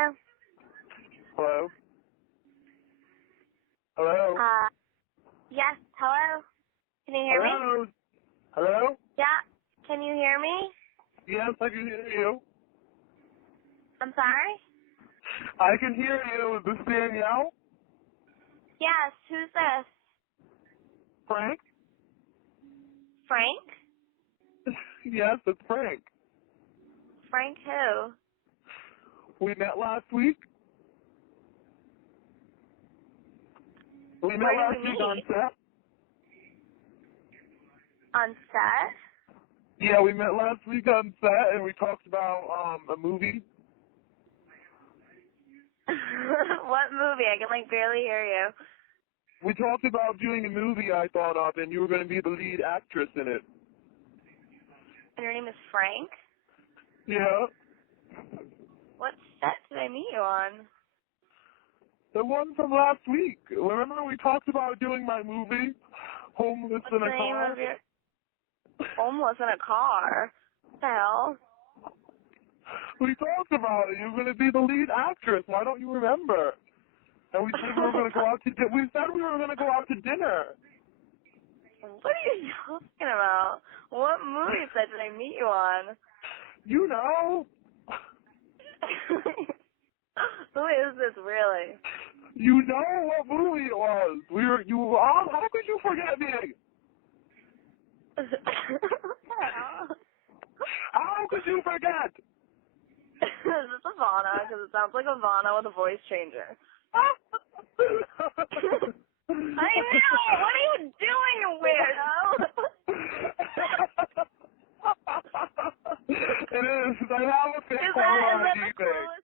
Hello? Hello? Hello? Yes, hello? Can you hear me? Hello? Hello? Yeah, can you hear me? Yes, I can hear you. I'm sorry? I can hear you. Is this Danielle? Yes, who's this? Frank? Frank? Yes, it's Frank. Frank who? We met last week. We met Where did last we week on meet? set. On set? Yeah, we met last week on set and we talked about a movie. What movie? I can barely hear you. We talked about doing a movie I thought of and you were going to be the lead actress in it. And your name is Frank? Yeah. What set did I meet you on? The one from last week. Remember we talked about doing my movie, Homeless What's in the a name Car? of your... Homeless in a car? What the hell? We talked about it. You're going to be the lead actress. Why don't you remember? And we said we were going to go out to we said we were going to go out to dinner. What are you talking about? What movie set did I meet you on? You know. Who is this really? You know what movie it was. How could you forget me? What the hell? How could you forget? Is this Ivana? Because it sounds like Ivana with a voice changer. I know! What are you doing, you weirdo? It is. I have a fake Is caller that the ID thing. coolest